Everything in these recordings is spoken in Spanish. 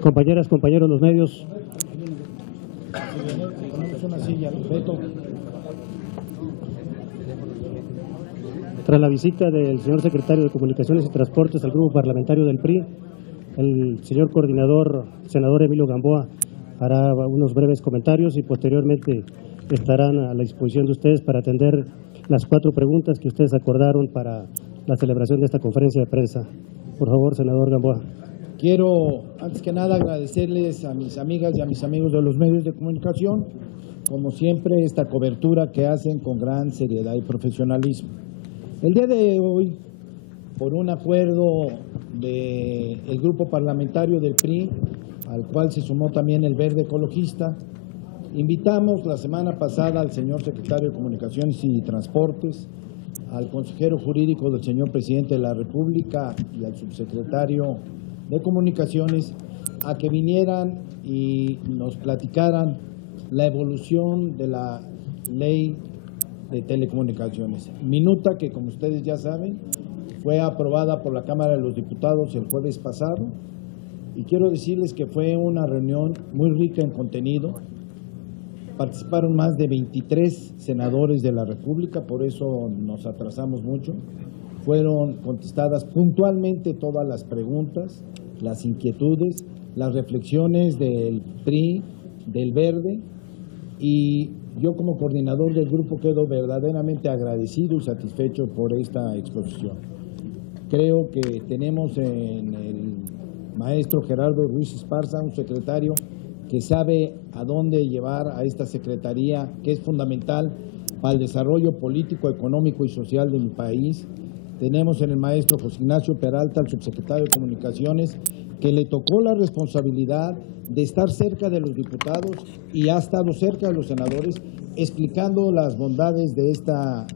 Compañeras, compañeros, los medios. Tras la visita del señor secretario de Comunicaciones y Transportes al grupo parlamentario del PRI, el señor coordinador, senador Emilio Gamboa, hará unos breves comentarios y posteriormente estarán a la disposición de ustedes para atender las 4 preguntas que ustedes acordaron para la celebración de esta conferencia de prensa. Por favor, senador Gamboa. Quiero, antes que nada, agradecerles a mis amigas y a mis amigos de los medios de comunicación, como siempre, esta cobertura que hacen con gran seriedad y profesionalismo. El día de hoy, por un acuerdo del grupo parlamentario del PRI, al cual se sumó también el Verde Ecologista, invitamos la semana pasada al señor secretario de Comunicaciones y Transportes, al consejero jurídico del señor presidente de la República y al subsecretario de Comunicaciones a que vinieran y nos platicaran la evolución de la ley de telecomunicaciones. Minuta que, como ustedes ya saben, fue aprobada por la Cámara de los Diputados el jueves pasado, y quiero decirles que fue una reunión muy rica en contenido. Participaron más de 23 senadores de la República, por eso nos atrasamos mucho. Fueron contestadas puntualmente todas las preguntas, las inquietudes, las reflexiones del PRI, del Verde, y yo como coordinador del grupo quedo verdaderamente agradecido y satisfecho por esta exposición. Creo que tenemos en el maestro Gerardo Ruiz Esparza un secretario que sabe a dónde llevar a esta secretaría, que es fundamental para el desarrollo político, económico y social de mi país. Tenemos en el maestro José Ignacio Peralta, el subsecretario de Comunicaciones, que le tocó la responsabilidad de estar cerca de los diputados y ha estado cerca de los senadores, explicando las bondades de esta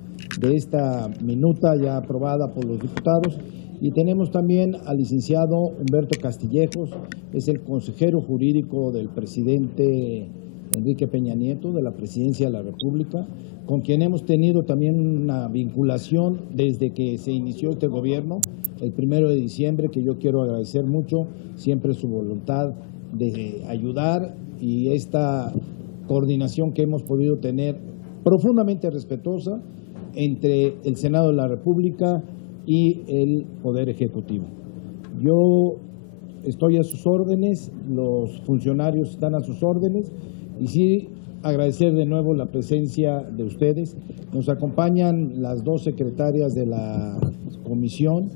minuta ya aprobada por los diputados. Y tenemos también al licenciado Humberto Castillejos, es el consejero jurídico del presidente Enrique Peña Nieto, de la Presidencia de la República, con quien hemos tenido también una vinculación desde que se inició este gobierno, el 1 de diciembre, que yo quiero agradecer mucho, siempre su voluntad de ayudar y esta coordinación que hemos podido tener profundamente respetuosa entre el Senado de la República y el Poder Ejecutivo. Yo estoy a sus órdenes, los funcionarios están a sus órdenes, y sí agradecer de nuevo la presencia de ustedes. Nos acompañan las 2 secretarias de la comisión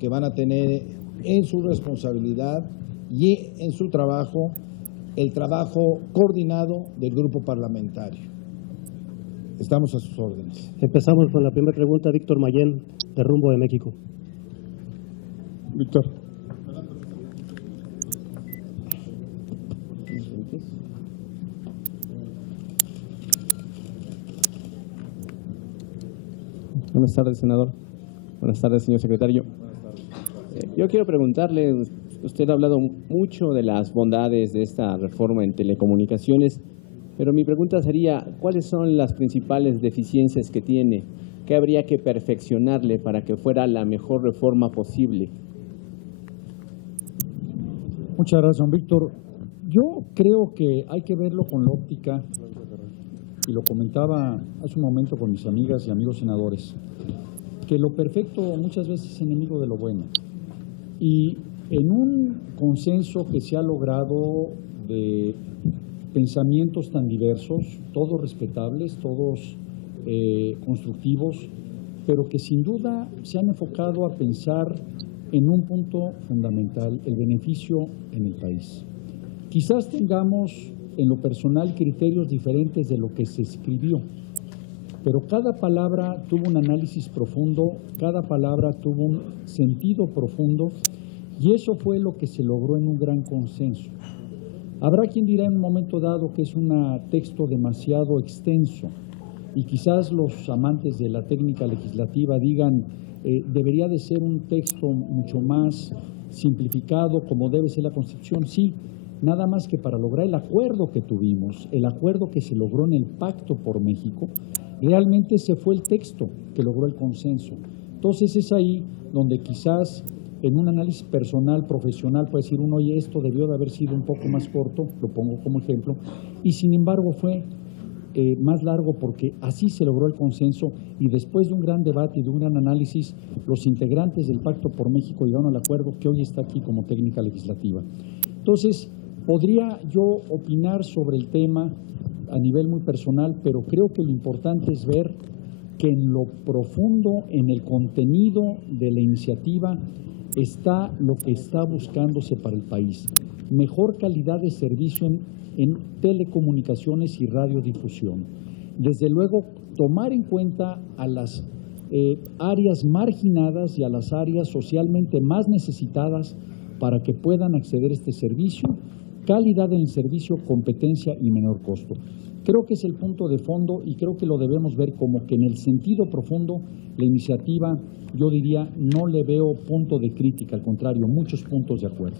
que van a tener en su responsabilidad y en su trabajo el trabajo coordinado del grupo parlamentario. Estamos a sus órdenes. Empezamos con la primera pregunta, Víctor Mayén, de Rumbo de México. Víctor. Buenas tardes, senador. Buenas tardes, señor secretario. Yo quiero preguntarle, usted ha hablado mucho de las bondades de esta reforma en telecomunicaciones, pero mi pregunta sería, ¿cuáles son las principales deficiencias que tiene? ¿Qué habría que perfeccionarle para que fuera la mejor reforma posible? Muchas gracias, don Víctor. Yo creo que hay que verlo con la óptica, y lo comentaba hace un momento con mis amigas y amigos senadores, que lo perfecto muchas veces es enemigo de lo bueno. Y en un consenso que se ha logrado de pensamientos tan diversos, todos respetables, todos constructivos, pero que sin duda se han enfocado a pensar en un punto fundamental, el beneficio en el país. Quizás tengamos en lo personal criterios diferentes de lo que se escribió, pero cada palabra tuvo un análisis profundo, cada palabra tuvo un sentido profundo, y eso fue lo que se logró en un gran consenso. Habrá quien dirá en un momento dado que es un texto demasiado extenso, y quizás los amantes de la técnica legislativa digan debería de ser un texto mucho más simplificado como debe ser la Constitución. Sí, nada más que para lograr el acuerdo que tuvimos, el acuerdo que se logró en el Pacto por México, realmente ese fue el texto que logró el consenso. Entonces es ahí donde quizás en un análisis personal, profesional, puede decir uno, oye, esto debió de haber sido un poco más corto, lo pongo como ejemplo, y sin embargo fue más largo porque así se logró el consenso y después de un gran debate y de un gran análisis, los integrantes del Pacto por México llegaron al acuerdo que hoy está aquí como técnica legislativa. Entonces, podría yo opinar sobre el tema a nivel muy personal, pero creo que lo importante es ver que en lo profundo, en el contenido de la iniciativa, está lo que está buscándose para el país. Mejor calidad de servicio en telecomunicaciones y radiodifusión. Desde luego, tomar en cuenta a las áreas marginadas y a las áreas socialmente más necesitadas para que puedan acceder a este servicio, calidad en el servicio, competencia y menor costo. Creo que es el punto de fondo y creo que lo debemos ver como que en el sentido profundo la iniciativa, yo diría, no le veo punto de crítica, al contrario, muchos puntos de acuerdo.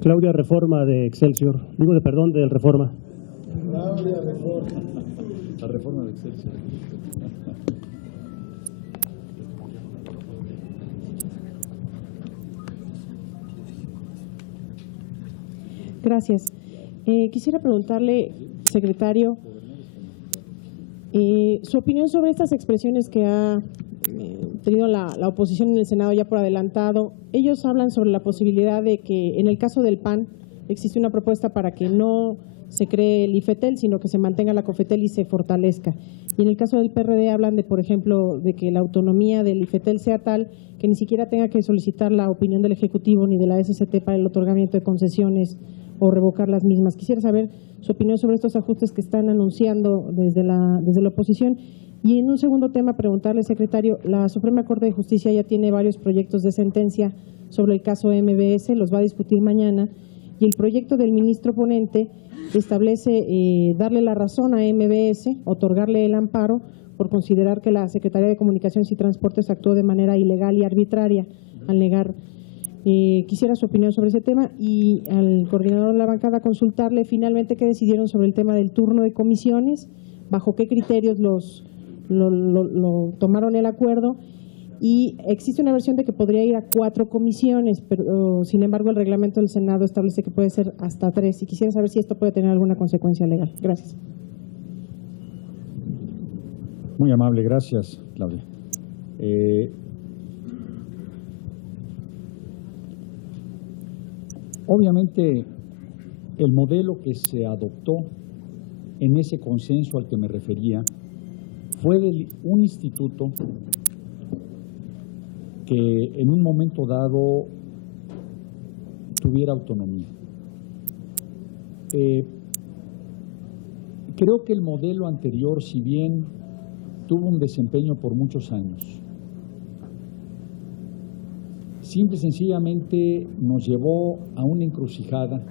Claudia Reforma de Excelsior, del Reforma. Claudia Reforma. La Reforma de Excelsior. Gracias. Quisiera preguntarle, secretario, su opinión sobre estas expresiones que ha tenido la oposición en el Senado ya por adelantado. Ellos hablan sobre la posibilidad de que en el caso del PAN existe una propuesta para que no se cree el IFETEL, sino que se mantenga la COFETEL y se fortalezca. Y en el caso del PRD hablan de, por ejemplo, de que la autonomía del IFETEL sea tal que ni siquiera tenga que solicitar la opinión del Ejecutivo ni de la SCT para el otorgamiento de concesiones o revocar las mismas. Quisiera saber su opinión sobre estos ajustes que están anunciando desde la oposición. Y en un segundo tema, preguntarle, secretario, la Suprema Corte de Justicia ya tiene varios proyectos de sentencia sobre el caso MBS, los va a discutir mañana, y el proyecto del ministro ponente establece darle la razón a MBS, otorgarle el amparo por considerar que la Secretaría de Comunicaciones y Transportes actuó de manera ilegal y arbitraria al negar. Quisiera su opinión sobre ese tema y al coordinador de la bancada consultarle finalmente qué decidieron sobre el tema del turno de comisiones, bajo qué criterios lo tomaron el acuerdo, y existe una versión de que podría ir a 4 comisiones, pero sin embargo el reglamento del Senado establece que puede ser hasta 3, y quisiera saber si esto puede tener alguna consecuencia legal. Gracias. Muy amable, gracias, Claudia. Obviamente, el modelo que se adoptó en ese consenso al que me refería fue de un instituto que en un momento dado tuviera autonomía. Creo que el modelo anterior, si bien tuvo un desempeño por muchos años, simple y sencillamente nos llevó a una encrucijada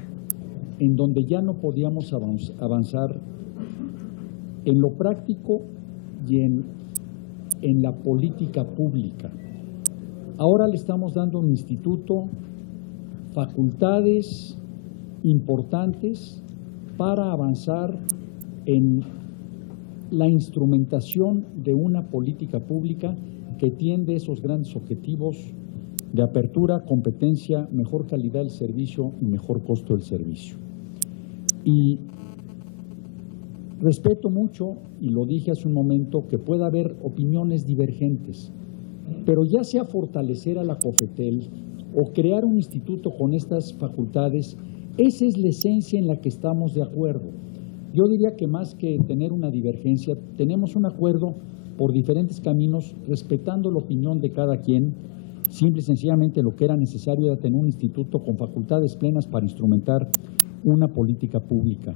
en donde ya no podíamos avanzar en lo práctico y en la política pública. Ahora le estamos dando a un instituto facultades importantes para avanzar en la instrumentación de una política pública que tiende esos grandes objetivos de apertura, competencia, mejor calidad del servicio y mejor costo del servicio. Y respeto mucho, y lo dije hace un momento, que pueda haber opiniones divergentes, pero ya sea fortalecer a la COFETEL o crear un instituto con estas facultades, esa es la esencia en la que estamos de acuerdo. Yo diría que más que tener una divergencia, tenemos un acuerdo por diferentes caminos, respetando la opinión de cada quien. Simple y sencillamente lo que era necesario era tener un instituto con facultades plenas para instrumentar una política pública.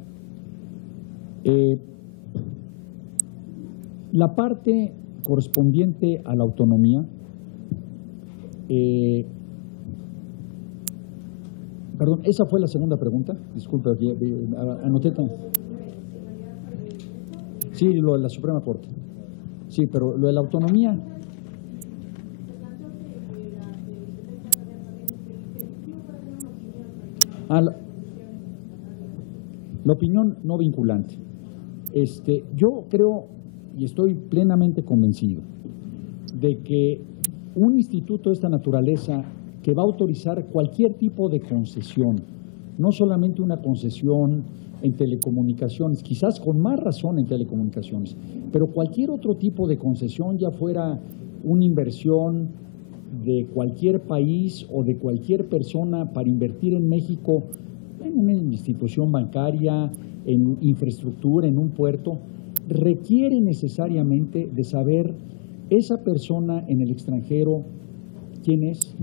La parte correspondiente a la autonomía, perdón, esa fue la segunda pregunta, disculpe, anoté. Sí, lo de la Suprema Corte. Sí, pero lo de la autonomía. La opinión no vinculante. Yo creo y estoy plenamente convencido de que un instituto de esta naturaleza que va a autorizar cualquier tipo de concesión, no solamente una concesión en telecomunicaciones, quizás con más razón en telecomunicaciones, pero cualquier otro tipo de concesión, ya fuera una inversión de cualquier país o de cualquier persona para invertir en México, en una institución bancaria, en infraestructura, en un puerto, requiere necesariamente de saber esa persona en el extranjero quién es,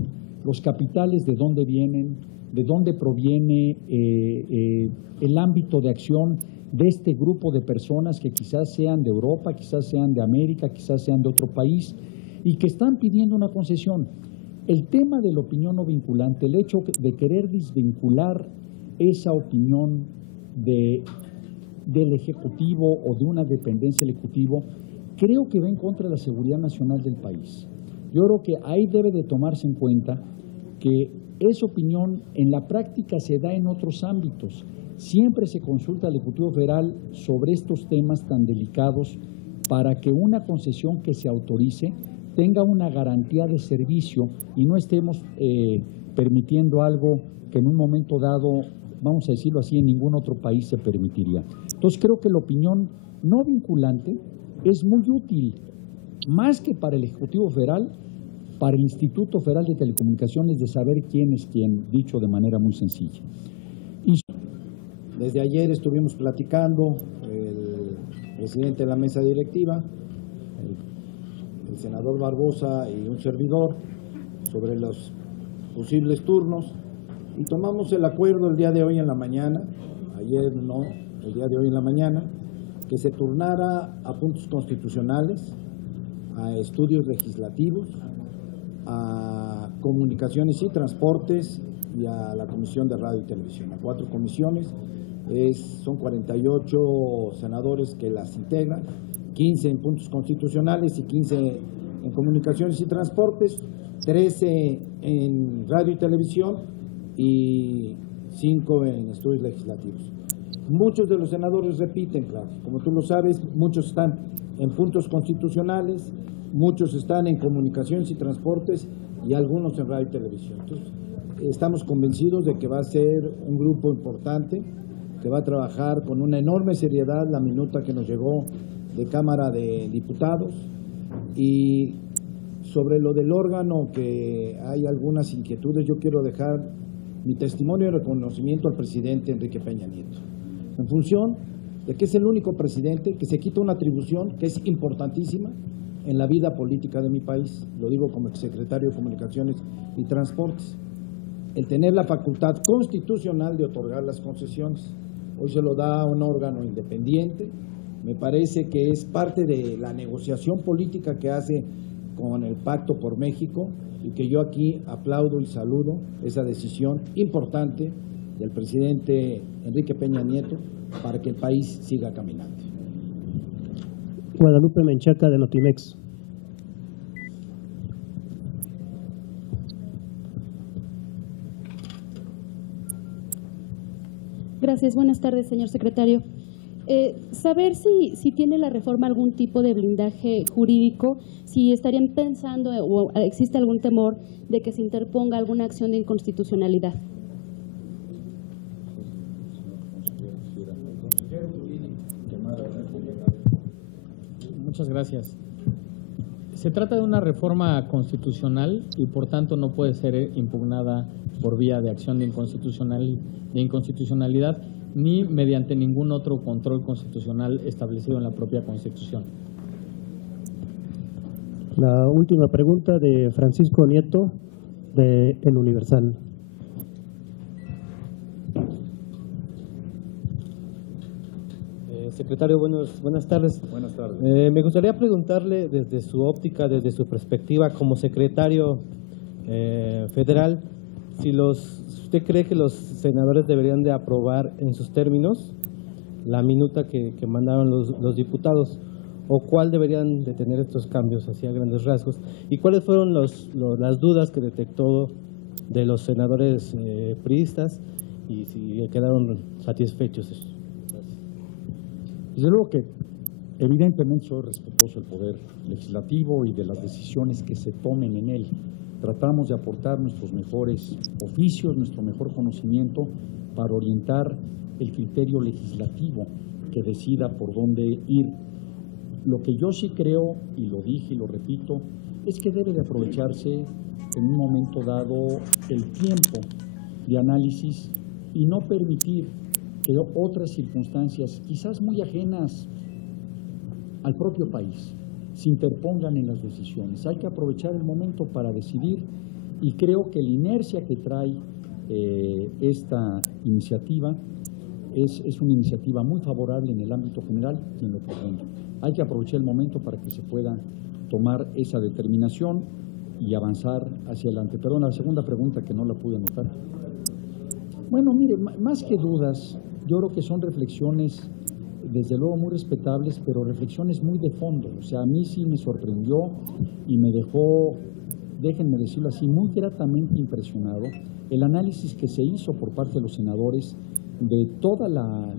los capitales de dónde vienen, de dónde proviene el ámbito de acción de este grupo de personas que quizás sean de Europa, quizás sean de América, quizás sean de otro país y que están pidiendo una concesión. El tema de la opinión no vinculante, el hecho de querer desvincular esa opinión del Ejecutivo o de una dependencia del Ejecutivo, creo que va en contra de la seguridad nacional del país. Yo creo que ahí debe de tomarse en cuenta que esa opinión en la práctica se da en otros ámbitos. Siempre se consulta al Ejecutivo Federal sobre estos temas tan delicados para que una concesión que se autorice tenga una garantía de servicio y no estemos permitiendo algo que en un momento dado, vamos a decirlo así, en ningún otro país se permitiría. Entonces creo que la opinión no vinculante es muy útil, más que para el Ejecutivo Federal, para el Instituto Federal de Telecomunicaciones, de saber quién es quién, dicho de manera muy sencilla. Desde ayer estuvimos platicando, el presidente de la mesa directiva, el senador Barbosa y un servidor, sobre los posibles turnos, y tomamos el acuerdo el día de hoy en la mañana, ayer no, el día de hoy en la mañana, que se turnara a puntos constitucionales, a estudios legislativos, a comunicaciones y transportes y a la Comisión de Radio y Televisión, a 4 comisiones. Son 48 senadores que las integran, 15 en puntos constitucionales y 15 en comunicaciones y transportes, 13 en radio y televisión y 5 en estudios legislativos. Muchos de los senadores repiten, claro, como tú lo sabes, muchos están en puntos constitucionales, muchos están en comunicaciones y transportes y algunos en radio y televisión. Entonces, estamos convencidos de que va a ser un grupo importante, que va a trabajar con una enorme seriedad la minuta que nos llegó de Cámara de Diputados. Y sobre lo del órgano, que hay algunas inquietudes, yo quiero dejar mi testimonio de reconocimiento al presidente Enrique Peña Nieto, en función de que es el único presidente que se quita una atribución que es importantísima en la vida política de mi país, lo digo como exsecretario de Comunicaciones y Transportes, el tener la facultad constitucional de otorgar las concesiones. Hoy se lo da a un órgano independiente. Me parece que es parte de la negociación política que hace con el Pacto por México y que yo aquí aplaudo y saludo esa decisión importante del presidente Enrique Peña Nieto para que el país siga caminando. Guadalupe Menchaca, de Notimex. Gracias. Buenas tardes, señor secretario. Saber si tiene la reforma algún tipo de blindaje jurídico, si estarían pensando o existe algún temor de que se interponga alguna acción de inconstitucionalidad. Muchas gracias. Se trata de una reforma constitucional y por tanto no puede ser impugnada por vía de acción de inconstitucionalidad ni mediante ningún otro control constitucional establecido en la propia Constitución. La última pregunta de Francisco Nieto, de El Universal. Secretario, buenas tardes. Buenas tardes. Me gustaría preguntarle desde su óptica, desde su perspectiva como secretario federal, si usted cree que los senadores deberían de aprobar en sus términos la minuta que mandaron los diputados, o cuál deberían de tener estos cambios hacia grandes rasgos, y cuáles fueron las dudas que detectó de los senadores priistas y si quedaron satisfechos. Desde luego que evidentemente soy respetuoso del poder legislativo y de las decisiones que se tomen en él, tratamos de aportar nuestros mejores oficios, nuestro mejor conocimiento para orientar el criterio legislativo que decida por dónde ir. Lo que yo sí creo, y lo dije y lo repito, es que debe de aprovecharse en un momento dado el tiempo de análisis y no permitir que otras circunstancias, quizás muy ajenas al propio país, se interpongan en las decisiones. Hay que aprovechar el momento para decidir y creo que la inercia que trae esta iniciativa es una iniciativa muy favorable en el ámbito general y en lo profundo. Hay que aprovechar el momento para que se pueda tomar esa determinación y avanzar hacia adelante. Perdón, la segunda pregunta que no la pude anotar. Bueno, mire, más que dudas, yo creo que son reflexiones desde luego muy respetables, pero reflexiones muy de fondo. O sea, a mí sí me sorprendió y me dejó, déjenme decirlo así, muy gratamente impresionado el análisis que se hizo por parte de los senadores de toda la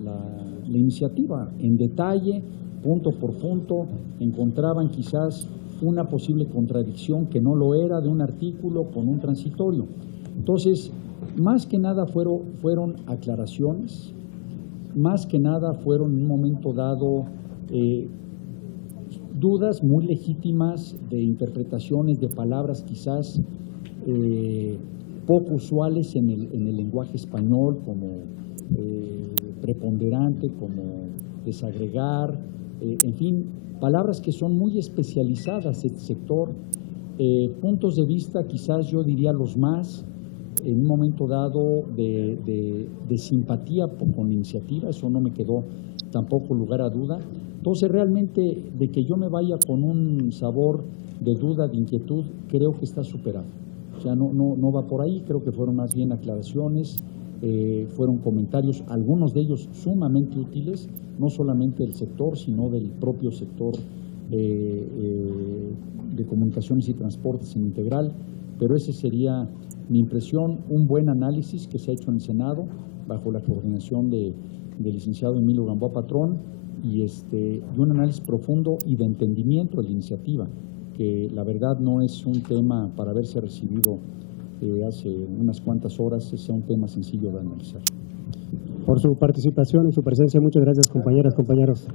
iniciativa en detalle, punto por punto. Encontraban quizás una posible contradicción que no lo era de un artículo con un transitorio. Entonces, más que nada fueron aclaraciones, más que nada fueron en un momento dado dudas muy legítimas de interpretaciones de palabras quizás poco usuales en el lenguaje español, como preponderante, como desagregar, en fin, palabras que son muy especializadas en este sector, puntos de vista quizás yo diría los más, en un momento dado de simpatía con la iniciativa, eso no me quedó tampoco lugar a duda. Entonces realmente de que yo me vaya con un sabor de duda, de inquietud, creo que está superado. O sea, no va por ahí, creo que fueron más bien aclaraciones, fueron comentarios, algunos de ellos sumamente útiles, no solamente del sector, sino del propio sector de comunicaciones y transportes en integral, pero ese sería mi impresión, un buen análisis que se ha hecho en el Senado bajo la coordinación del licenciado Emilio Gamboa Patrón y un análisis profundo y de entendimiento de la iniciativa, que la verdad no es un tema para haberse recibido hace unas cuantas horas, es un tema sencillo de analizar. Por su participación y su presencia, muchas gracias, compañeras, compañeros.